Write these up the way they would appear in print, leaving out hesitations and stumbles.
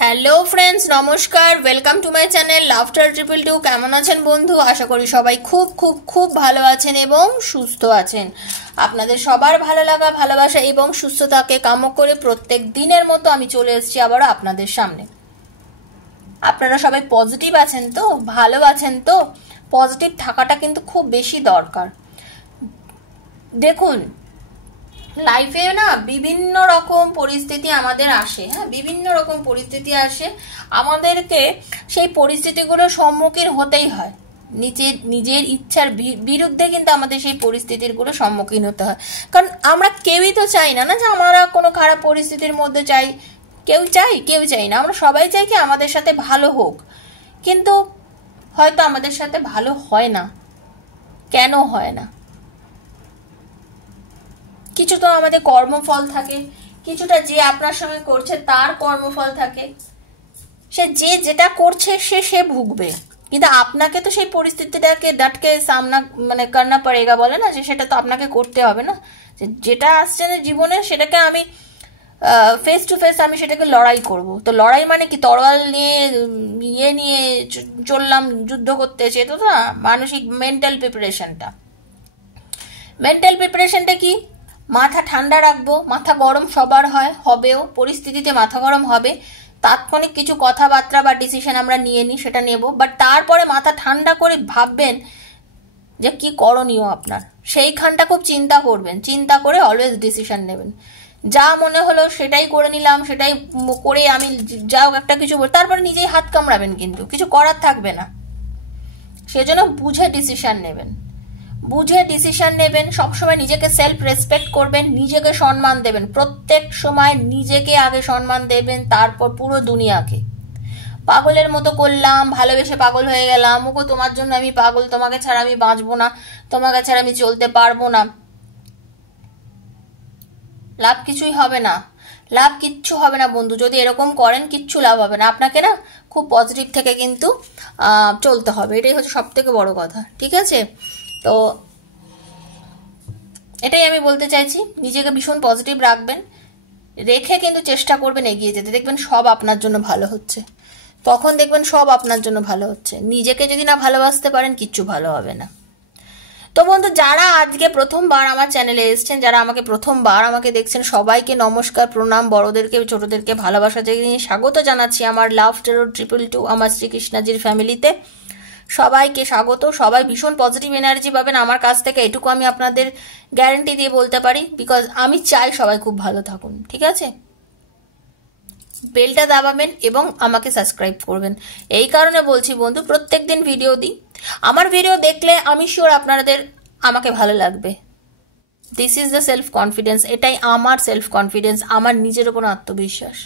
Hello friends, নমস্কার। Welcome to my channel laughter 222। কেমন আছেন বন্ধু? আশা করি সবাই খুব খুব খুব ভালো আছেন এবং সুস্থ আছেন। আপনাদের সবার ভালো লাগা, ভালোবাসা এবং সুস্থতাকে কামনা করে প্রত্যেক দিনের মতো আমি চলে এসেছি আবারও আপনাদের সামনে। আপনারা সবাই পজিটিভ আছেন তো, ভালো আছেন তো? পজিটিভ থাকাটা কিন্তু খুব বেশি দরকার। দেখুন, লাইফে না বিভিন্ন রকম পরিস্থিতি আমাদের আসে, হ্যাঁ, বিভিন্ন রকম পরিস্থিতি আসে, আমাদেরকে সেই পরিস্থিতিগুলোর সম্মুখীন হতেই হয়। নিজের ইচ্ছার বিরুদ্ধে কিন্তু আমাদের সেই পরিস্থিতিগুলো সম্মুখীন হতে হয়, কারণ আমরা কেউই তো চাই না যে আমরা কোনো খারাপ পরিস্থিতির মধ্যে কেউ চাই না। আমরা সবাই চাই কি আমাদের সাথে ভালো হোক, কিন্তু হয়তো আমাদের সাথে ভালো হয় না। কেন হয় না? কিছু তো আমাদের কর্মফল থাকে, কিছুটা যে আপনার সঙ্গে করছে তার কর্মফল থাকে। সে যেটা করছে সে ভুগবে, কিন্তু আপনাকে তো সেই পরিস্থিতিটাকে ডাটকে সামনা করনা পড়েগা বলে না, যে সেটা তো আপনাকে করতে হবে না। যেটা আসছে না জীবনে, সেটাকে আমি ফেস টু ফেস আমি সেটাকে লড়াই করব। তো লড়াই মানে কি তরোয়াল নিয়ে নিয়ে চললাম যুদ্ধ করতে, সেটা তো না। মানসিক মেন্টাল প্রিপারেশনটা কি? মাথা ঠান্ডা রাখবো। মাথা গরম সবার হবেও, পরিস্থিতিতে মাথা গরম হবে। তাৎক্ষণিক কিছু কথাবার্তা বা ডিসিশন আমরা নিয়ে নিই, সেটা নেব, বাট তারপরে মাথা ঠান্ডা করে ভাববেন যে কি করণীয় আপনার। সেইখানটা খুব চিন্তা করবেন, চিন্তা করে অলওয়েজ ডিসিশন নেবেন। যা মনে হলো সেটাই করে নিলাম, সেটাই করে আমি যাও একটা কিছু তারপরে নিজেই হাত কামড়াবেন, কিন্তু কিছু করার থাকবে না। সেজন্য বুঝে ডিসিশন নেবেন। সবসময় নিজেকে সেলফ রেসপেক্ট করবেন, নিজেকে সম্মান দেবেন। প্রত্যেক সময় নিজেকে আগে সম্মান দেবেন, তারপর পুরো দুনিয়াকে। পাগলের মতো করলাম, ভালোবেসে পাগল হয়ে গেলাম, ওগো তোমার জন্য আমি পাগল, তোমাকে ছাড়া আমি বাঁচবো না, তোমাকে ছাড়া আমি চলতে পারবো না, লাভ কিছুই হবে না। লাভ কিচ্ছু হবে না বন্ধু, যদি এরকম করেন কিচ্ছু লাভ হবে না। আপনাকে না খুব পজিটিভ থেকে কিন্তু চলতে হবে, এটাই হচ্ছে সব থেকে বড় কথা, ঠিক আছে? তো এটাই আমি বলতে চাইছি। নিজেকে ভীষণ পজিটিভ রাখবেন, রেখে কিন্তু চেষ্টা করবেন এগিয়ে যেতে। দেখবেন সব আপনার জন্য ভালো হচ্ছে, তখন দেখবেন সব আপনার জন্য ভালো হচ্ছে। নিজেকে যদি না ভালোবাসতে পারেন, কিচ্ছু ভালো হবে না। তো বন্ধু, যারা আজকে প্রথমবার আমার চ্যানেলে এসেছেন, যারা প্রথমবার আমাকে দেখছেন, সবাইকে নমস্কার, প্রণাম। বড়দেরকে ছোটদেরকে ভালোবাসা জানিয়ে স্বাগত জানাচ্ছি আমার লাফটার 222 আমার শ্রীকৃষ্ণাজির ফ্যামিলিতে। সবাইকে স্বাগত। সবাই ভীষণ পজিটিভ এনার্জি পাবেন আমার কাছ থেকে, এটুকু আমি আপনাদের গ্যারান্টি দিয়ে বলতে পারি, বিকজ আমি চাই সবাই খুব ভালো থাকুন, ঠিক আছে? বেলটা দাবাবেন এবং আমাকে সাবস্ক্রাইব করবেন। এই কারণে বলছি বন্ধু, প্রত্যেকদিন ভিডিও দিই। আমার ভিডিও দেখলে আমি শিওর আপনাদের আমাকে ভালো লাগবে। This is the self confidence. এটাই আমার সেলফ কনফিডেন্স, আমার নিজের ওপর আত্মবিশ্বাস।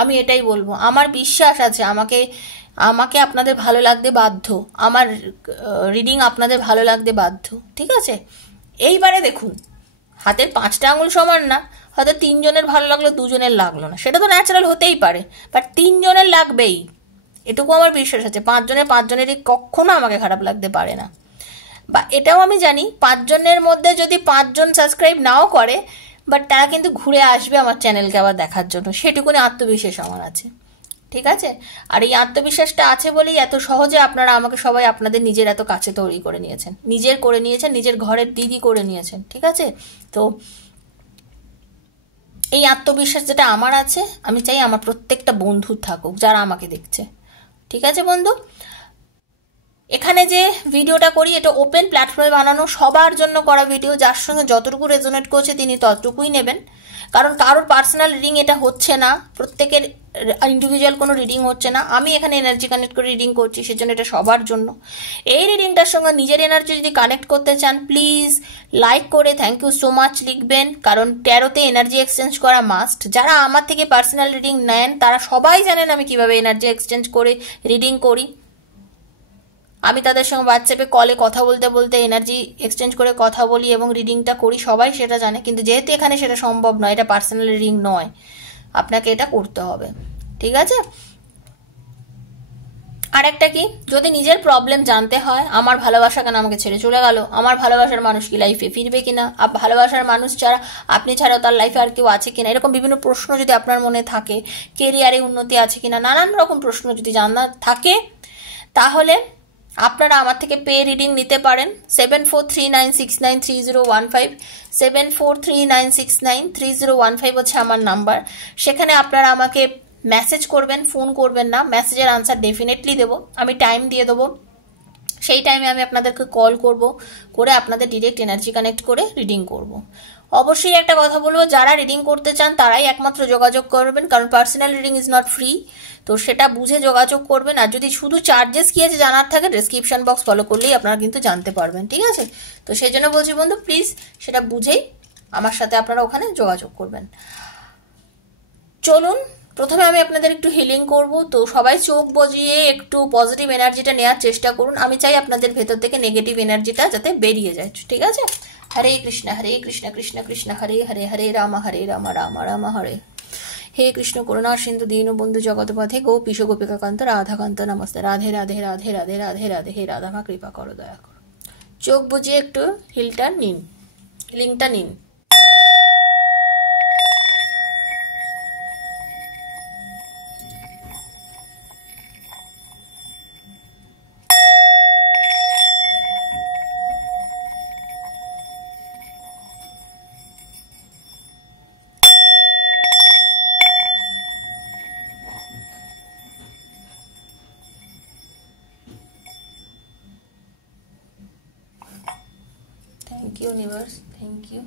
আমি এটাই বলবো, আমার বিশ্বাস আছে আমাকে আপনাদের ভালো লাগতে বাধ্য, আমার রিডিং আপনাদের ভালো লাগতে বাধ্য, ঠিক আছে? এইবারে দেখুন, হাতের 5টা আঙুল সমান না, হয়তো 3 জনের ভালো লাগলো, 2 জনের লাগলো না, সেটা তো ন্যাচারাল হতেই পারে, বাট 3 জনের লাগবেই, এটুকু আমার বিশ্বাস আছে। 5 জনেরই কখনো আমাকে খারাপ লাগতে পারে না। বা এটাও আমি জানি 5 জনের মধ্যে যদি 5 জন সাবস্ক্রাইব নাও করে, বাট তারা কিন্তু ঘুরে আসবে আমার চ্যানেলকে আবার দেখার জন্য, সেটুকুনি আত্মবিশ্বাস আমার আছে, ঠিক আছে? আর এই আত্মবিশ্বাসটা আছে বলেই এত সহজে আপনারা আমাকে সবাই আপনাদের নিজের এত কাছে তৈরি করে নিয়েছেন, নিজের ঘরের দিদি করে নিয়েছেন, ঠিক আছে? তো এই আত্মবিশ্বাস যেটা আমার আছে, আমি চাই আমার প্রত্যেকটা বন্ধু থাকুক যারা আমাকে দেখছে, ঠিক আছে বন্ধু? এখানে যে ভিডিওটা করি, এটা ওপেন প্ল্যাটফর্মে বানানো, সবার জন্য করা ভিডিও। যার সঙ্গে যতটুকু রেজোনেট করছে তিনি ততটুকুই নেবেন, কারণ কারোর পার্সোনাল রিডিং এটা হচ্ছে না, প্রত্যেকের ইন্ডিভিজুয়াল কোনো রিডিং হচ্ছে না। আমি এখানে এনার্জি কানেক্ট করে রিডিং করছি, সেজন্য এটা সবার জন্য। এই রিডিংটার সঙ্গে নিজের এনার্জি যদি কানেক্ট করতে চান, প্লিজ লাইক করে থ্যাংক ইউ সো মাচ লিখবেন, কারণ 13তে এনার্জি এক্সচেঞ্জ করা মাস্ট। যারা আমার থেকে পার্সোনাল রিডিং নেন তারা সবাই জানেন আমি কিভাবে এনার্জি এক্সচেঞ্জ করে রিডিং করি। আমি তাদের সঙ্গে হোয়াটসঅ্যাপে কলে কথা বলতে বলতে এনার্জি এক্সচেঞ্জ করে কথা বলি এবং রিডিংটা করি, সবাই সেটা জানে। কিন্তু যেহেতু এখানে সেটা সম্ভব নয়, এটা পার্সোনাল রিডিং নয়, আপনাকে এটা করতে হবে, ঠিক আছে? আরেকটা কি, যদি নিজের প্রবলেম জানতে হয়, আমার ভালোবাসা কেন আমাকে ছেড়ে চলে গেল, আমার ভালোবাসার মানুষ কি লাইফে ফিরবে কিনা, ভালোবাসার মানুষ ছাড়া আপনি ছাড়াও তার লাইফে আর কেউ আছে কিনা, এরকম বিভিন্ন প্রশ্ন যদি আপনার মনে থাকে, কেরিয়ারে উন্নতি আছে কিনা, নানান রকম প্রশ্ন যদি জানার থাকে, তাহলে আপনারা আমার থেকে পে রিডিং নিতে পারেন। 7439693015, 7439693015 হচ্ছে আমার নাম্বার। সেখানে আপনারা আমাকে মেসেজ করবেন, ফোন করবেন না, মেসেজের আনসার ডেফিনেটলি দেবো, আমি টাইম দিয়ে দেবো। সেই টাইমে আমি আপনাদেরকে কল করব, করে আপনাদের ডিরেক্ট এনার্জি কানেক্ট করে রিডিং করব। অবশ্যই একটা কথা বলবো, যারা রিডিং করতে চান তারাই একমাত্র যোগাযোগ করবেন, কারণ personal reading is not free. তো সেটা বুঝে যোগাযোগ করবেন। আর যদি শুধু চার্জেস কি আছে জানার থাকে, ডেসক্রিপশন বক্স ফলো করলেই আপনারা কিন্তু জানতে পারবেন, ঠিক আছে? তো সেই জন্য বলছি বন্ধু, প্লিজ সেটা বুঝেই আমার সাথে আপনারা ওখানে যোগাযোগ করবেন। চলুন, প্রথমে আমি আপনাদের একটু হিলিং করব। তো সবাই চোখ বুজিয়ে একটু পজিটিভ এনার্জিটা নেওয়ার চেষ্টা করুন। আমি চাই আপনাদের ভেতর থেকে নেগেটিভ এনার্জিটা যাতে বেরিয়ে যায়, ঠিক আছে? হরে কৃষ্ণ কৃষ্ণ কৃষ্ণ হরে হরে, হরে রাম রাম রাম হরে। হে কৃষ্ণ করুণা সিন্ধু দীন বন্ধু জগৎপথে গোপীশ গোপিকাকান্ত রাধাকান্ত নমস্তে। রাধে রাধে রাধে রাধে রাধে রাধে। হে রাধা মা কৃপা করো, দয়া করো। চোখ বুজিয়ে একটু হিলিংটা নিন। Thank you universe, thank you.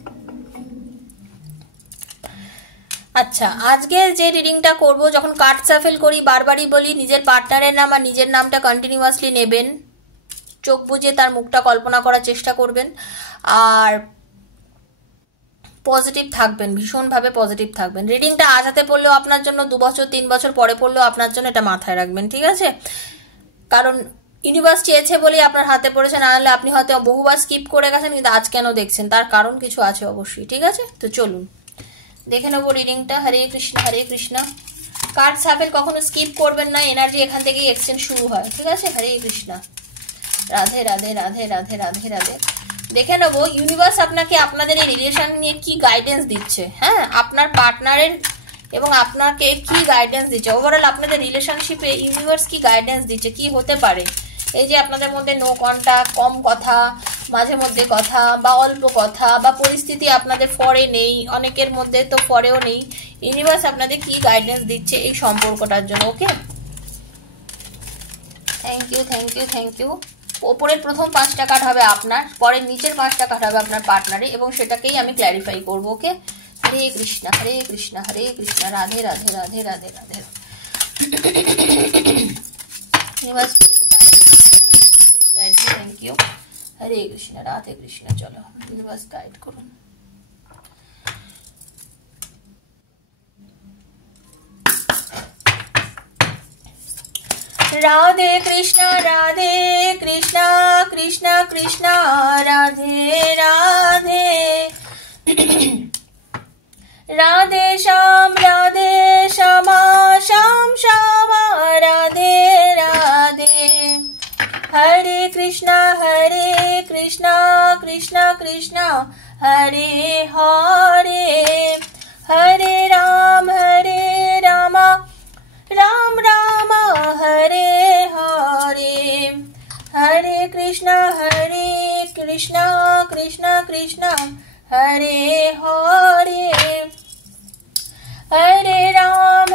আচ্ছা, আজকে যে রিডিংটা করব, যখন কার্ড সাফেল করি বারবারই বলি নিজের পার্টনারের নাম আর নিজের নামটা কন্টিনিউয়াসলি নেবেন। চোখ বুজে তার মুখটা কল্পনা করার চেষ্টা করবেন, আর পজিটিভ থাকবেন, ভীষণভাবে পজিটিভ থাকবেন। রিডিংটা আজ হাতে পড়লেও আপনার জন্য, 2 বছর 3 বছর পরে পড়লেও আপনার জন্য, এটা মাথায় রাখবেন, ঠিক আছে? কারণ ইউনিভার্স চেয়েছে বলেই আপনার হাতে পড়েছে, না হলে আপনি হয়তো বহুবার স্কিপ করে গেছেন, কিন্তু আজ কেন দেখছেন তার কারণ কিছু আছে অবশ্যই, ঠিক আছে? তো চলুন দেখে নেবো রিডিংটা। হরে কৃষ্ণ। কার্ড সাফেল কখনো স্কিপ করবেন না, এনার্জি এখান থেকেই এক্সচেঞ্জ শুরু হয়, ঠিক আছে? হরে কৃষ্ণ, রাধে রাধে রাধে রাধে রাধে রাধে। দেখে নেবো ইউনিভার্স আপনাকে আপনাদের এই রিলেশন নিয়ে কি গাইডেন্স দিচ্ছে। হ্যাঁ, আপনার পার্টনারের এবং আপনাকে কি গাইডেন্স দিচ্ছে, ওভারঅল আপনাদের রিলেশনশিপে ইউনিভার্স কি গাইডেন্স দিচ্ছে, কি হতে পারে। এই যে আপনাদের মধ্যে নো কন্টাক্ট, কম কথা, মাঝে মধ্যে কথা বা অল্প কথা, বা পরিস্থিতি আপনাদের ফরে নেই, অনেকের মধ্যে তো ফরেও নেই। ইউনিভার্স আপনাদের কি গাইডেন্স দিচ্ছে এই সম্পর্কটার জন্য। ওকে, থ্যাংক ইউ। ওপরের প্রথম 5টা কার্ড হবে আপনার, পরের নিচের 5টা কার্ড হবে আপনার পার্টনারে, এবং সেটাকেই আমি ক্ল্যারিফাই করবো। Okay, Hare Krishna Radhe Radhe Radhe Radhe Radhe. Thank you. Hare Krishna Radhe Krishna. চলো ইউনিভার্স গাইড করুন। Radhe Krishna Krishna Krishna Radhe Radhe. Radhe Shyam Shyam Shyam Radhe Radhe. Hare Krishna Krishna Krishna Hare Hare. Hare Ram Ram Ram Hare Hare. Hare Krishna Krishna Krishna Hare Hare. Hare Ram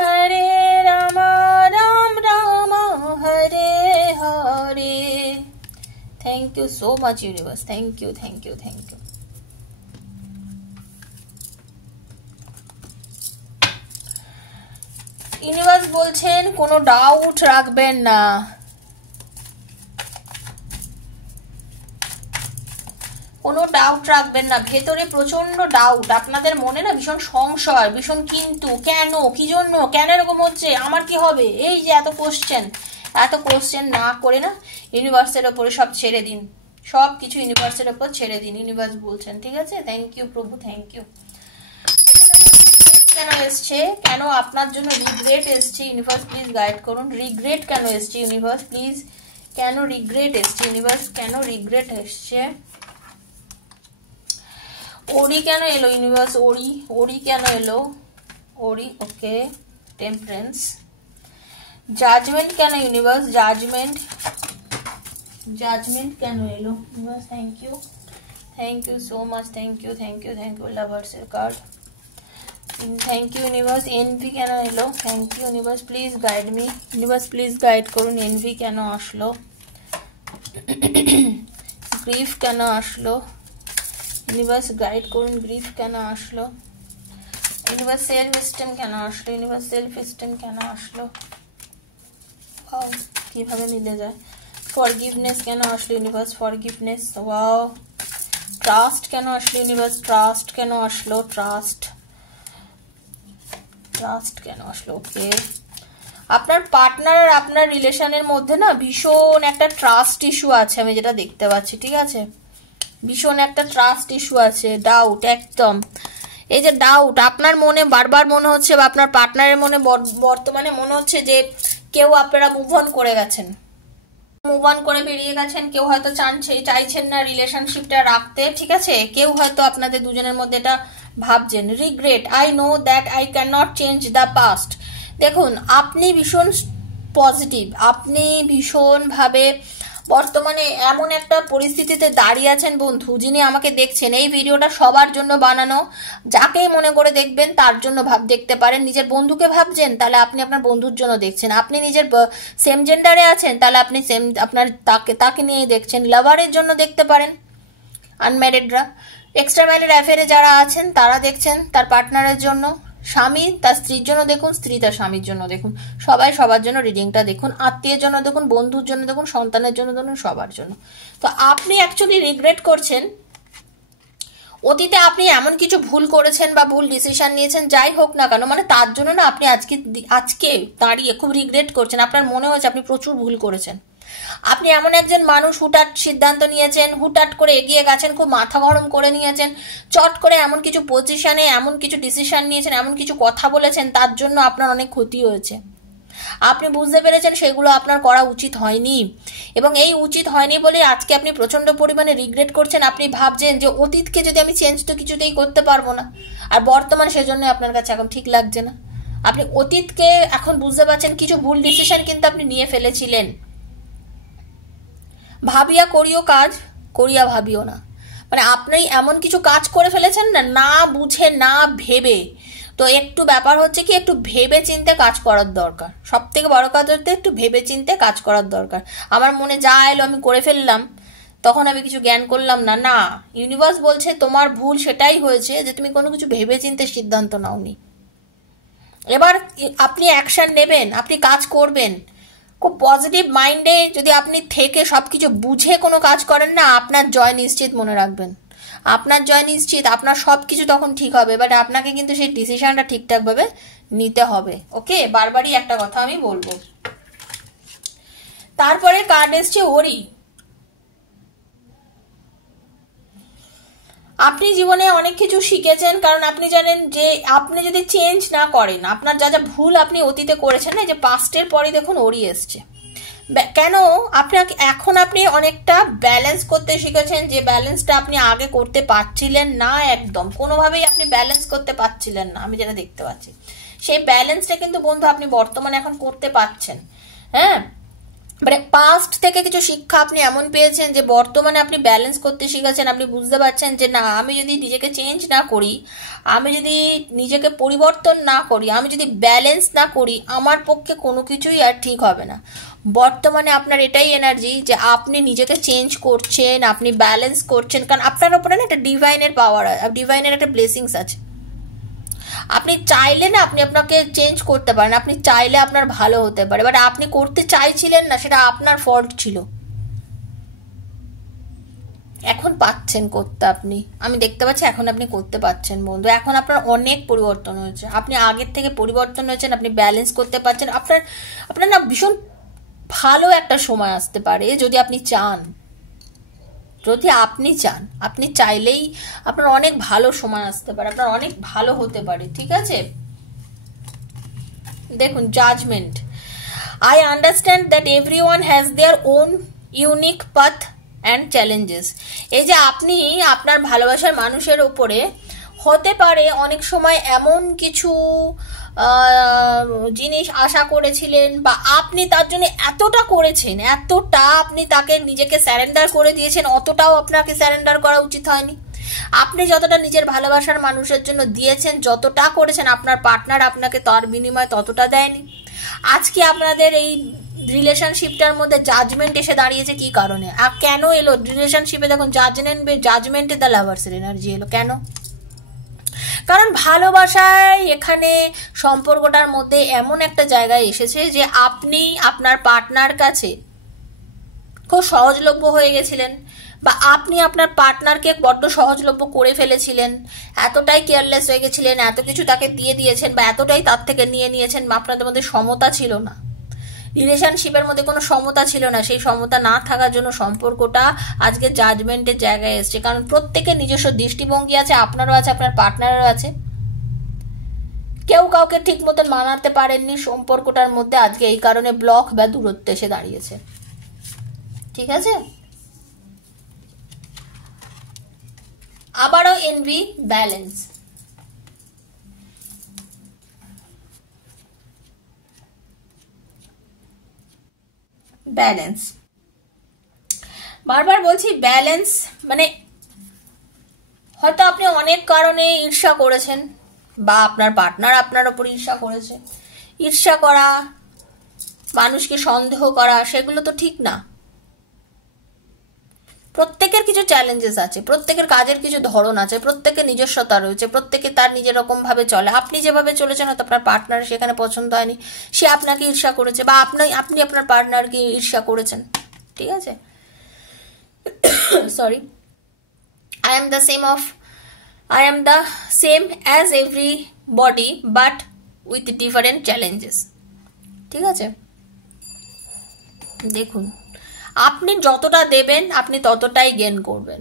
Ram Ram Hare Hare. Thank you so much universe, thank you. Universe বলছেন কোনো ডাউট রাখবেন না, ভেতরে প্রচন্ড ডাউট, আপনাদের মনে না ভীষণ সংশয়, ভীষণ কিন্তু, কেন, কি জন্য, কেন এরকম হচ্ছে, আমার কি হবে, এই যে এত কোশ্চেন না করে না ইউনিভার্সের ওপরে সব ছেড়ে দিন, সব কিছু ইউনিভার্সের ওপর ছেড়ে দিন। ইউনিভার্স বলছেন, ঠিক আছে? থ্যাংক ইউ প্রভু, থ্যাংক ইউ। কেন এসছে, কেন আপনার জন্য রিগ্রেট এসছে, ইউনিভার্স প্লিজ গাইড করুন। রিগ্রেট কেন এসছে ইউনিভার্স প্লিজ, কেন রিগ্রেট এসছে ইউনিভার্স, কেন রিগ্রেট এসছে। ওরি কেন এলো ইউনিভার্স, ওরি, ওরি কেন এলো, ওরি, ওকে। টেম্পারেন্স, জাজমেন্ট কেন ইউনিভার্স, জাজমেন্ট, জাজমেন্ট কেন এলো universe, thank you so much, thank you লাভার্সের card, thank you universe. Envy কেন এলো, thank you universe, please guide me, universe please guide করুন। এনভি কেন আসলো, গ্রিফ কেন আসলো ইউনিভার্স গাইড করুন, গ্রিফ কেন আসলো ইউনিভার্স। সেলফ স্টিম কেন আসলো ইউনিভার্স, সেলফ স্টিম কেন আসলো, কিভাবে মিলে যায়। ফরগিভনেস কেন আসলো ইউনিভার্স, ফরগিভনেস, ওয়াও। ট্রাস্ট কেন আসলো ইউনিভার্স, ট্রাস্ট কেন আসলো, ট্রাস্ট, ট্রাস্ট কেন আসলো, ওকে। আপনার পার্টনার আর আপনার রিলেশনের মধ্যে না ভীষণ একটা ট্রাস্ট ইস্যু আছে, আমি যেটা দেখতে পাচ্ছি, ঠিক আছে, ভীষণ একটা ট্রাস্ট ইস্যু আছে, ডাউট, একদম। এই যে ডাউট আপনার মনে বারবার মনে হচ্ছে, বা আপনার পার্টনারের মনে বর্তমানে মনে হচ্ছে যে কেউ আপনারা মুভ অন করে গেছেন, মুভ অন করে বেরিয়ে গেছেন, কেউ হয়তো চাইছেন না রিলেশনশিপটা রাখতে, ঠিক আছে, কেউ হয়তো আপনাদের দুজনের মধ্যে এটা ভাবছেন। Regret, I know that I can not change the past. দেখুন আপনি ভীষণ পজিটিভ, আপনি ভীষণভাবে বর্তমানে এমন একটা পরিস্থিতিতে দাঁড়িয়ে আছেন বন্ধু, যিনি আমাকে দেখছেন, এই ভিডিওটা সবার জন্য বানানো, যাকেই মনে করে দেখবেন তার জন্য দেখতে পারেন। নিজের বন্ধুকে ভাবছেন, তাহলে আপনি আপনার বন্ধুর জন্য দেখছেন। আপনি নিজের সেম জেন্ডারে আছেন, তাহলে আপনি আপনার তাকে নিয়ে দেখছেন। লাভারের জন্য দেখতে পারেন, আনম্যারিডরা। এক্সট্রা ম্যারিড অ্যাফেয়ারে যারা আছেন তারা দেখছেন তার পার্টনারের জন্য। স্বামী তার স্ত্রীর জন্য দেখুন, স্ত্রী তার স্বামীর জন্য দেখুন, সবাই সবার জন্য রিডিংটা দেখুন। আত্মীয়ের জন্য দেখুন, বন্ধুর জন্য দেখুন, সন্তানের জন্য দেখুন, সবার জন্য। তো আপনি অ্যাকচুয়ালি রিগ্রেট করছেন, অতীতে আপনি এমন কিছু ভুল করেছেন বা ভুল ডিসিশন নিয়েছেন, যাই হোক না কেন, মানে তার জন্য না আপনি আজকে দাঁড়িয়ে খুব রিগ্রেট করছেন। আপনার মনে হয়েছে আপনি প্রচুর ভুল করেছেন। আপনি এমন একজন মানুষ, হুটহাট সিদ্ধান্ত নিয়েছেন, হুটহাট করে এগিয়ে গেছেন, খুব মাথা গরম করে নিয়েছেন, চট করে এমন কিছু পজিশনে এমন কিছু ডিসিশন নিয়েছেন, এমন কিছু কথা বলেছেন, তার জন্য আপনার অনেক ক্ষতি হয়েছে। আপনি বুঝতে পেরেছেন সেগুলো আপনার করা উচিত হয়নি, এবং এই উচিত হয়নি বলে আজকে আপনি প্রচন্ড পরিমাণে রিগ্রেট করছেন। আপনি ভাবছেন যে অতীতকে যদি আমি চেঞ্জ তো কিছুতেই করতে পারবো না, আর বর্তমান সেজন্য আপনার কাছে এখন ঠিক লাগছে না। আপনি অতীতকে এখন বুঝতে পারছেন কিছু ভুল ডিসিশন কিন্তু আপনি নিয়ে ফেলেছিলেন। ভাবিয়া করিও কাজ, করিয়া ভাবিও না, মানে আপনি এমন কিছু কাজ করে ফেলেছেন না, না বুঝে না ভেবে। তো একটু ব্যাপার হচ্ছে কি, একটু ভেবে চিন্তে কাজ করার দরকার। সব থেকে বড় কাজ হচ্ছে একটু ভেবে চিন্তে কাজ করার দরকার। আমার মনে যা এলো আমি করে ফেললাম, তখন আমি কিছু জ্ঞান করলাম না, না। ইউনিভার্স বলছে তোমার ভুল সেটাই হয়েছে যে তুমি কোনো কিছু ভেবে চিন্তে সিদ্ধান্ত নাওনি। এবার আপনি অ্যাকশন নেবেন, আপনি কাজ করবেন। খুব পজিটিভ মাইন্ডে যদি আপনি থেকে সব কিছু বুঝে কোনো কাজ করেন না, আপনার জয় নিশ্চিত, মনে রাখবেন। আপনার জয় নিশ্চিত, আপনার সব কিছু তখন ঠিক হবে। বাট আপনাকে কিন্তু সেই ডিসিশনটা ঠিকঠাকভাবে নিতে হবে, ওকে। বারবারই একটা কথা আমি বলবো। তারপরে কার্ড এসছে ওরি। আপনি জীবনে অনেক কিছু শিখেছেন, কারণ আপনি জানেন যে আপনি যদি চেঞ্জ না করেন, আপনার যা যা ভুল আপনি অতীতে করেছেন না, যে পাস্টের পরে দেখুন ওরি এসছে। কেন আপনাকে এখন আপনি অনেকটা ব্যালেন্স করতে শিখেছেন, যে ব্যালেন্সটা আপনি আগে করতে পারছিলেন না, একদম কোনোভাবেই আপনি ব্যালেন্স করতে পারছিলেন না, আমি যেটা দেখতে পাচ্ছি। সেই ব্যালেন্সটা কিন্তু বন্ধু আপনি বর্তমানে এখন করতে পারছেন, হ্যাঁ। মানে পাস্ট থেকে কিছু শিক্ষা আপনি এমন পেয়েছেন যে বর্তমানে আপনি ব্যালেন্স করতে শিখেছেন। আপনি বুঝতে পারছেন যে না, আমি যদি নিজেকে চেঞ্জ না করি, আমি যদি নিজেকে পরিবর্তন না করি, আমি যদি ব্যালেন্স না করি, আমার পক্ষে কোনো কিছুই আর ঠিক হবে না। বর্তমানে আপনার এটাই এনার্জি যে আপনি নিজেকে চেঞ্জ করছেন, আপনি ব্যালেন্স করছেন, কারণ আপনার উপরে না একটা ডিভাইনের পাওয়ার, ডিভাইনের একটা ব্লেসিংস আছে। আপনি চাইলে না আপনি আপনাকে চেঞ্জ করতে পারেন, আপনি চাইলে আপনার ভালো হতে পারে, বাট আপনি করতে চাইছিলেন না, সেটা আপনার ফল্ট ছিল। এখন পাচ্ছেন করতে, আপনি, আমি দেখতে পাচ্ছি এখন আপনি করতে পাচ্ছেন বন্ধু। এখন আপনার অনেক পরিবর্তন হয়েছে, আপনি আগের থেকে পরিবর্তন হয়েছেন, আপনি ব্যালেন্স করতে পারছেন। আপনার না ভীষণ ভালো একটা সময় আসতে পারে যদি আপনি চান, যদি আপনি চান, আপনি চাইলেই আপনার অনেক ভালো সময় আসতে পারে, আপনার অনেক ভালো হতে পারে, ঠিক আছে। দেখুন judgement, I understand that everyone has their own unique path and challenges. এই যে আপনি আপনার ভালোবাসার মানুষের ওপরে হতে পারে অনেক সময় এমন কিছু জিনিস আশা করেছিলেন, বা আপনি তার জন্য এতটা করেছেন, এতটা আপনি তাকে নিজেকে স্যারেন্ডার করে দিয়েছেন, অতটাও আপনাকে স্যারেন্ডার করা উচিত হয়নি। আপনি যতটা নিজের ভালোবাসার মানুষের জন্য দিয়েছেন, যতটা করেছেন, আপনার পার্টনার আপনাকে তার বিনিময়ে ততটা দেয়নি। আজকে আপনাদের এই রিলেশনশিপটার মধ্যে জাজমেন্ট এসে দাঁড়িয়েছে কি কারণে? আর কেন এলো রিলেশনশিপে? দেখুন জাজমেন্টে দ্য লাভার্সের এনার্জি এলো কেন? কারণ ভালোবাসায় এখানে সম্পর্কটার মধ্যে এমন একটা জায়গায় এসেছে যে আপনি আপনার পার্টনার কাছে খুব সহজলভ্য হয়ে গেছিলেন, বা আপনি আপনার পার্টনারকে বড্ড সহজলভ্য করে ফেলেছিলেন, এতটাই কেয়ারলেস হয়ে গেছিলেন, এত কিছু তাকে দিয়ে দিয়েছেন, বা এতটাই তার থেকে নিয়ে নিয়েছেন, আপনাদের মধ্যে সমতা ছিল না, রিলেশনশিপের মধ্যে কোনো সমতা ছিল না। সেই সমতা না থাকার জন্য সম্পর্কটা আজকে জাজমেন্টের জায়গায় এসছে। কারণ প্রত্যেকের নিজস্ব দৃষ্টিভঙ্গি আছে, আপনারও আছে, আপনার পার্টনারেরও আছে। কেউ কাউকে ঠিক মতন মানাতে পারেননি সম্পর্কটার মধ্যে, আজকে এই কারণে ব্লক বা দূরত্ব এসে দাঁড়িয়েছে। ঠিক আছে, আবারও এনভি, ব্যালেন্স। ব্যালেন্স বারবার বলছি, ব্যালেন্স মানে হয়তো আপনি অনেক কারণে ঈর্ষা করেছেন, বা আপনার পার্টনার আপনার ওপর ঈর্ষা করেছে। ঈর্ষা করা, মানুষকে সন্দেহ করা, সেগুলো তো ঠিক না। প্রত্যেকের কিছু চ্যালেঞ্জেস আছে, প্রত্যেকের কাজের কিছু ধরন আছে, প্রত্যেকের নিজস্বতা রয়েছে, প্রত্যেকে তার নিজের রকম ভাবে চলে। আপনি যেভাবে চলেছেন হয়তো আপনার পার্টনার সেখানে পছন্দ হয়নি, সে আপনাকে ঈর্ষা করেছে, বা আপনি আপনার পার্টনারকে ঈর্ষা করেছেন। ঠিক আছে, sorry, I am the same as everybody but with different challenges. ঠিক আছে, দেখুন আপনি যতটা দেবেন আপনি ততটাই গেইন করবেন।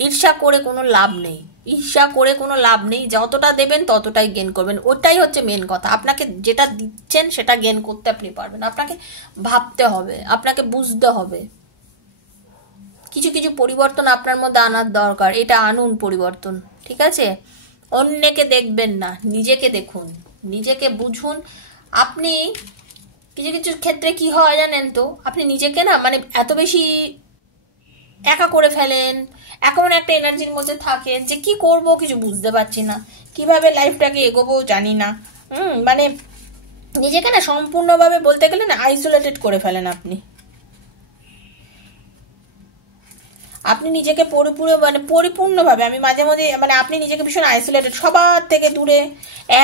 ঈর্ষা করে কোনো লাভ নেই, ঈর্ষা করে কোনো লাভ নেই। যতটা দেবেন ততটাই গেইন করবেন, ওটাই হচ্ছে মেন কথা। আপনাকে যেটা দিচ্ছেন সেটা গেইন করতে আপনি পারবেন। আপনাকে ভাবতে হবে, আপনাকে বুঝতে হবে, কিছু কিছু পরিবর্তন আপনার মধ্যে আনার দরকার। এটা আনুন পরিবর্তন। ঠিক আছে, অন্যকে দেখবেন না, নিজেকে দেখুন, নিজেকে বুঝুন। আপনি কিছু কিছু ক্ষেত্রে কি হয় জানেন তো, আপনি নিজেকে না মানে এত বেশি একা করে ফেলেন, এমন একটা এনার্জির মধ্যে থাকেন যে কি করব কিছু বুঝতে পারছি না, কিভাবে লাইফটাকে এগোবো জানি না। মানে নিজেকে না সম্পূর্ণভাবে বলতে গেলে না আইসোলেটেড করে ফেলেন আপনি নিজেকে পরিপূর্ণভাবে, আমি মাঝে মাঝে মানে আপনি নিজেকে ভীষণ আইসোলেটেড, সবার থেকে দূরে,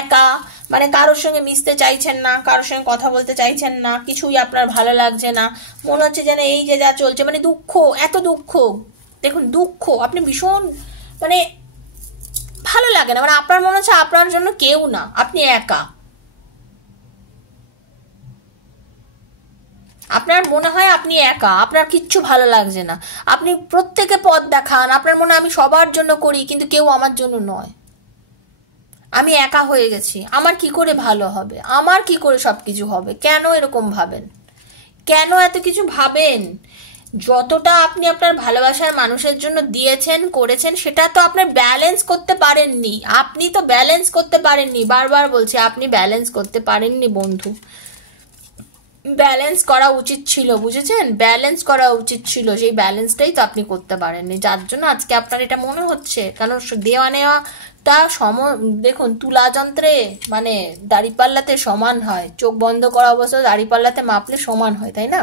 একা, মানে কারোর সঙ্গে মিশতে চাইছেন না, কারোর সঙ্গে কথা বলতে চাইছেন না, কিছুই আপনার ভালো লাগছে না, মনে হচ্ছে যেন এই যে যা চলছে মানে দুঃখ, এত দুঃখ। দেখুন দুঃখ, আপনি ভীষণ মানে ভালো লাগে না, মানে আপনার মনে হচ্ছে আপনার জন্য কেউ না, আপনি একা। আপনার মনে হয় আপনি একা, আপনার কিচ্ছু ভালো লাগছে না, আপনি প্রত্যেকে পথ দেখান, আপনার মনে হয় আমি সবার জন্য করি কিন্তু কেউ আমার জন্য নয়, আমি একা হয়ে গেছি, আমার কি করে ভালো হবে, আমার কি করে সবকিছু হবে। কেন এরকম ভাবেন, কেন এত কিছু ভাবেন? যতটা আপনি আপনার ভালোবাসার মানুষের জন্য দিয়েছেন করেছেন সেটা তো আপনি ব্যালেন্স করতে পারেননি, আপনি তো ব্যালেন্স করতে পারেননি, বারবার বলছি আপনি ব্যালেন্স করতে পারেননি বন্ধু। ব্যালেন্স করা উচিত ছিল, বুঝেছেন? ব্যালেন্স করা উচিত ছিল, সেই ব্যালেন্সটাই তো আপনি করতে পারেননি, যার জন্য আজকে আপনার এটা মনে হচ্ছে। কারণ দেওয়া নেওয়াটা দেখুন তুলা যন্ত্রে মানে দাড়িপাল্লাতে সমান হয়, চোখ বন্ধ করা অবস্থা দাড়িপাল্লাতে মাপলে সমান হয়, তাই না?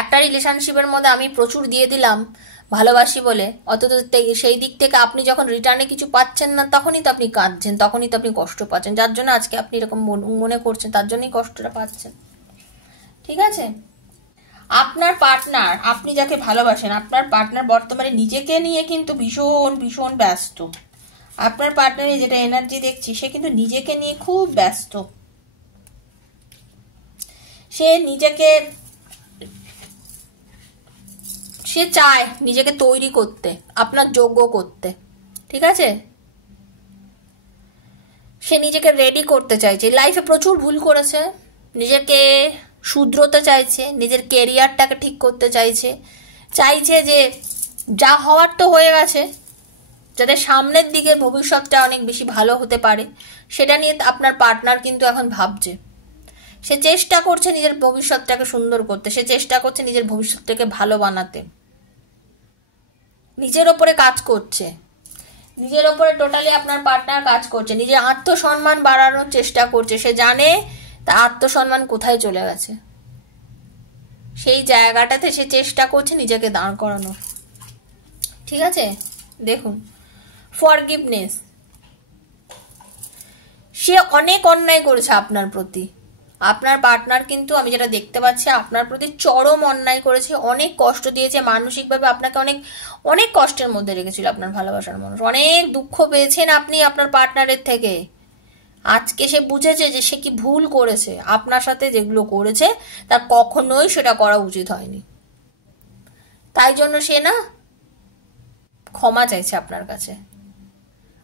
একটা রিলেশনশিপের মধ্যে আমি প্রচুর দিয়ে দিলাম ভালোবাসি বলে, অথচ সেই দিক থেকে আপনি যখন রিটার্নে কিছু পাচ্ছেন না তখনই তো আপনি কাঁদছেন, তখনই তো আপনি কষ্ট পাচ্ছেন, যার জন্য আজকে আপনি এরকম মনে করছেন, তার জন্যই কষ্টটা পাচ্ছেন। ঠিক আছে, আপনার পার্টনার, আপনি যাকে ভালোবাসেন, আপনার পার্টনার বর্তমানে নিজেকে নিয়ে কিন্তু ভীষণ ভীষণ ব্যস্ত। আপনার পার্টনারে যেটা এনার্জি দেখছি সে কিন্তু নিজেকে নিয়ে খুব ব্যস্ত। সে চায় নিজেকে তৈরি করতে, আপনার যোগ্য করতে। ঠিক আছে, সে নিজেকে রেডি করতে চাইছে, লাইফে প্রচুর ভুল করেছে, নিজেকে শুধরোতে চাইছে, নিজের কেরিয়ারটাকে ঠিক করতে চাইছে, চাইছে যে যা হওয়ার তো হয়ে গেছে, যাতে সামনের দিকে ভবিষ্যৎটা অনেক বেশি ভালো হতে পারে সেটা নিয়ে আপনার পার্টনার কিন্তু এখন ভাবছে। সে চেষ্টা করছে নিজের ভবিষ্যৎটাকে সুন্দর করতে, সে চেষ্টা করছে নিজের ভবিষ্যৎটাকে ভালো বানাতে, নিজের ওপরে কাজ করছে, নিজের ওপরে টোটালি আপনার পার্টনার কাজ করছে, নিজের আত্মসম্মান বাড়ানোর চেষ্টা করছে। সে জানে তার আত্মসম্মান কোথায় চলে গেছে, সেই জায়গাটাতে সে চেষ্টা করছে নিজেকে দাঁড় করানোর। ঠিক আছে, দেখুন ফরগিভনেস, সে অনেক অন্যায় করেছে আপনার প্রতি, আপনার পার্টনার কিন্তু আমি যেটা দেখতে পাচ্ছি আপনার প্রতি চরম অন্যায় করেছে, অনেক কষ্ট দিয়েছে মানসিকভাবে, আপনাকে অনেক অনেক কষ্টের মধ্যে রেখেছিল আপনার ভালোবাসার মানুষ, অনেক দুঃখ পেয়েছেন আপনি আপনার পার্টনারের থেকে। আজকে সে বুঝেছে যে সে কি ভুল করেছে, আপনার সাথে যেগুলো করেছে তার কখনোই সেটা করা উচিত হয়নি, তাই জন্য সে না ক্ষমা চাইছে আপনার কাছে,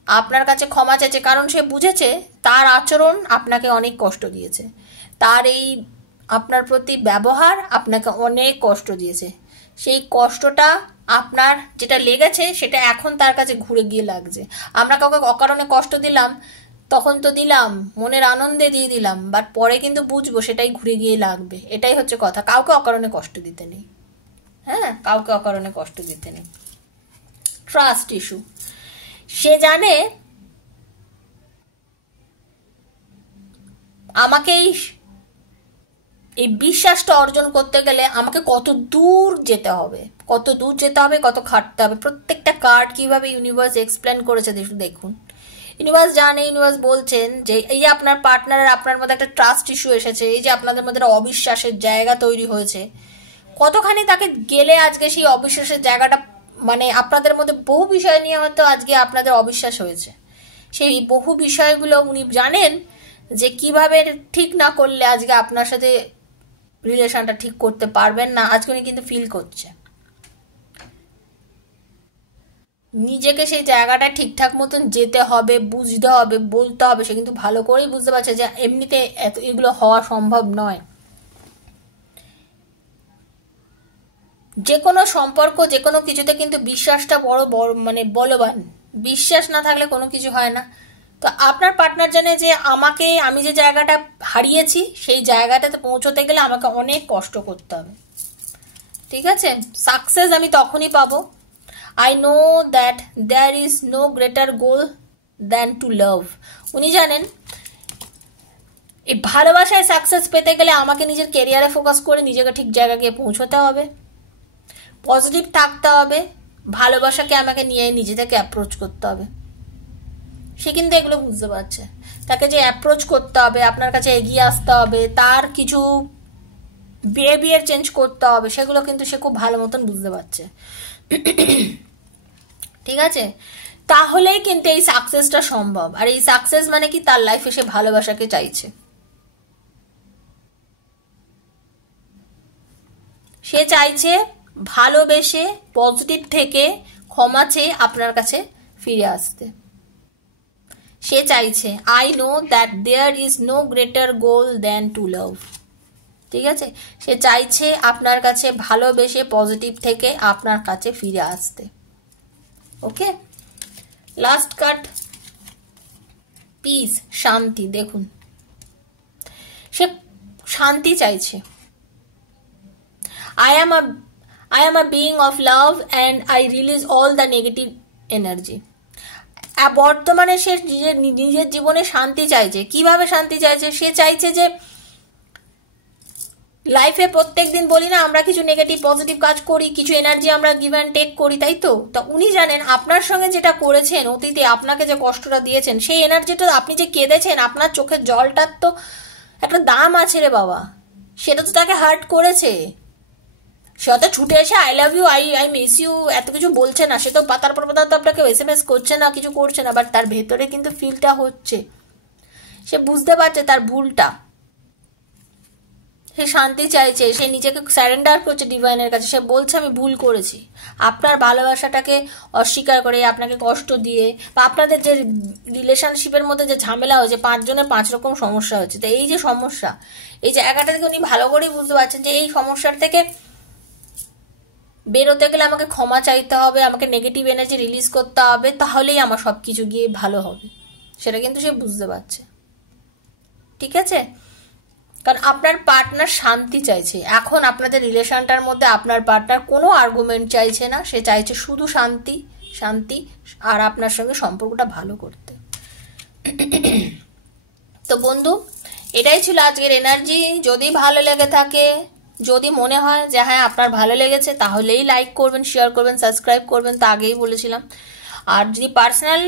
আপনার কাছে ক্ষমা চাইছে, কারণ সে বুঝেছে তার আচরণ আপনাকে অনেক কষ্ট দিয়েছে, তার এই আপনার প্রতি ব্যবহার আপনাকে অনেক কষ্ট দিয়েছে, সেই কষ্টটা আপনার যেটা লেগেছে সেটা এখন তার কাছে ঘুরে গিয়ে লাগছে। আমরা কাউকে অকারণে কষ্ট দিলাম, তখন তো দিলাম মনের আনন্দে দিয়ে দিলাম, বাট পরে কিন্তু বুঝবো সেটাই ঘুরে গিয়ে লাগবে, এটাই হচ্ছে কথা। কাউকে অকারণে কষ্ট দিতে নেই, হ্যাঁ, কাউকে অকারণে কষ্ট দিতে নেই। ট্রাস্ট ইস্যু, সে জানে আমাকে এই বিশ্বাসটা অর্জন করতে গেলে আমাকে কত দূর যেতে হবে, কত দূর যেতে হবে, কত খাটতে হবে। প্রত্যেকটা কার্ড কিভাবে ইউনিভার্স এক্সপ্লেন করেছে দেখুন। ইউনিভার্স জানে, ইউনিভার্স বলছেন যে এই যে আপনার পার্টনারের আপনার মধ্যে একটা ট্রাস্ট ইস্যু এসেছে, এই যে আপনাদের মধ্যে একটা অবিশ্বাসের জায়গা তৈরি হয়েছে, কতখানি তাকে গেলে আজকে সেই অবিশ্বাসের জায়গাটা, মানে আপনাদের মধ্যে বহু বিষয় নিয়ে হয়তো আজকে আপনাদের অবিশ্বাস হয়েছে, সেই বহু বিষয়গুলো উনি জানেন যে কিভাবে ঠিক না করলে আজকে আপনার সাথে রিলেশনটা ঠিক করতে পারবেন না, আজকে উনি কিন্তু ফিল করছে। নিজেকে সেই জায়গাটা ঠিকঠাক মতন যেতে হবে, বুঝতে হবে, বলতে হবে, সে কিন্তু ভালো করেই বুঝতে পারছে যে এমনিতে এত এগুলো হওয়া সম্ভব নয়। যে কোনো সম্পর্ক, যে কোনো কিছুতে কিন্তু বিশ্বাসটা বড় বড় মানে বলবান, বিশ্বাস না থাকলে কোনো কিছু হয় না। তো আপনার পার্টনার জানে যে আমি যে জায়গাটা হারিয়েছি সেই জায়গাটাতে পৌঁছতে গেলে আমাকে অনেক কষ্ট করতে হবে, ঠিক আছে। সাকসেস আমি তখনই পাবো, I know that there is no greater goal than to love. উনি জানেন এই ভালোবাসায় সাকসেস পেতে গেলে আমাকে নিজের কেরিয়ারে ফোকাস করে নিজেকে ঠিক জায়গায় গিয়ে পৌঁছতে হবে, পজিটিভ থাকতে হবে, ভালোবাসাকে আমাকে নিয়ে নিজে থেকে অ্যাপ্রোচ করতে হবে। সে কিন্তু এগুলো বুঝতে পারছে, তাকে যে অ্যাপ্রোচ করতে হবে, আপনার কাছে এগিয়ে আসতে হবে, তার কিছু বিহেভিয়ার চেঞ্জ করতে হবে, সেগুলো কিন্তু সে খুব ভালো মতন বুঝতে পারছে, ঠিক আছে। তাহলেই কিন্তু এই সাকসেসটা সম্ভব। আর এই সাকসেস মানে কি, তার লাইফে সে ভালোবাসাকে চাইছে, সে চাইছে ভালোবেসে পজিটিভ থেকে ক্ষমা চেয়ে আপনার কাছে ফিরে আসতে। সে চাইছে I know that there is no greater goal than to love, ঠিক আছে। সে চাইছে আপনার কাছে ভালোবেসে পজিটিভ থেকে আপনার কাছে ফিরে আসতে। ওকে, লাস্ট কার্ড পিস, শান্তি। দেখুন সে শান্তি চাইছে। I am a being of love and I release all the negative energy. বর্তমানে সে নিজের জীবনে শান্তি চাইছে। কিভাবে শান্তি চাইছে? সে চাইছে যে লাইফে প্রত্যেক দিন বলি না আমরা কিছু নেগেটিভ পজিটিভ কাজ করি, কিছু এনার্জি আমরা গিভ অ্যান্ড টেক করি, তাই তো। তা উনি জানেন আপনার সঙ্গে যেটা করেছেন অতীতে, আপনাকে যে কষ্টটা দিয়েছেন, সেই এনার্জিটা আপনি যে কেঁদেছেন, আপনার চোখের জলটার তো একটা দাম আছে রে বাবা, সেটা তো তাকে হার্ট করেছে। সে হয়তো ছুটে এসে I love you, I miss you এত কিছু বলছে না, সে তো পাতার পর পাতা তো আপনাকে SMS করছে না, কিছু করছে না, বাট তার ভেতরে কিন্তু ফিলটা হচ্ছে, সে বুঝতে পারছে তার ভুলটা, সে শান্তি চাইছে, সে নিজেকে স্যারেন্ডার করছে ডিভাইনের কাছে, সে বলছে আমি ভুল করেছি। আপনার ভালোবাসাটাকে অস্বীকার করে, আপনাকে কষ্ট দিয়ে, বা আপনাদের যে রিলেশনশিপের মধ্যে যে ঝামেলা হয়েছে, 5 জনের 5 রকম সমস্যা হচ্ছে, তো এই যে সমস্যা, এই জায়গাটা থেকে উনি ভালো করেই বুঝতে পারছেন যে এই সমস্যার থেকে বেরোতে গেলে আমাকে ক্ষমা চাইতে হবে, আমাকে নেগেটিভ এনার্জি রিলিজ করতে হবে, তাহলেই আমার সব কিছু গিয়ে ভালো হবে। সেটা কিন্তু সে বুঝতে পারছে। ঠিক আছে? কারণ আপনার পার্টনার শান্তি চাইছে এখন। আপনাদের রিলেশনটার মধ্যে আপনার পার্টনার কোনো আর্গুমেন্ট চাইছে না, সে চাইছে শুধু শান্তি, শান্তি, আর আপনার সঙ্গে সম্পর্কটা ভালো করতে। তো বন্ধু, এটাই ছিল আজকের এনার্জি। যদি ভালো লেগে থাকে, যদি মনে হয় যে হ্যাঁ আপনার ভালো লেগেছে, তাহলেই লাইক করবেন, শেয়ার করবেন, সাবস্ক্রাইব করবেন, তো আগেই বলেছিলাম। আর যদি পার্সোনাল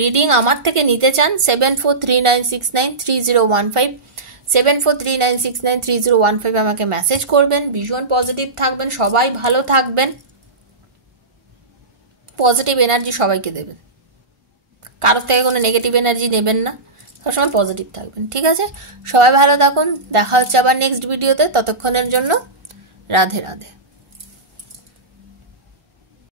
রিডিং আমার থেকে নিতে চান, 7439693015, 7439693015 আমাকে মেসেজ করবেন। ভীষণ পজিটিভ থাকবেন, সবাই ভালো থাকবেন, পজিটিভ এনার্জি সবাইকে দেবেন, কারোর থেকে কোনো নেগেটিভ এনার্জি নেবেন না, সবসময় পজিটিভ থাকবেন। ঠিক আছে? সবাই ভালো থাকুন, দেখা হচ্ছে আবার নেক্সট ভিডিওতে। ততক্ষণের জন্য রাধে রাধে।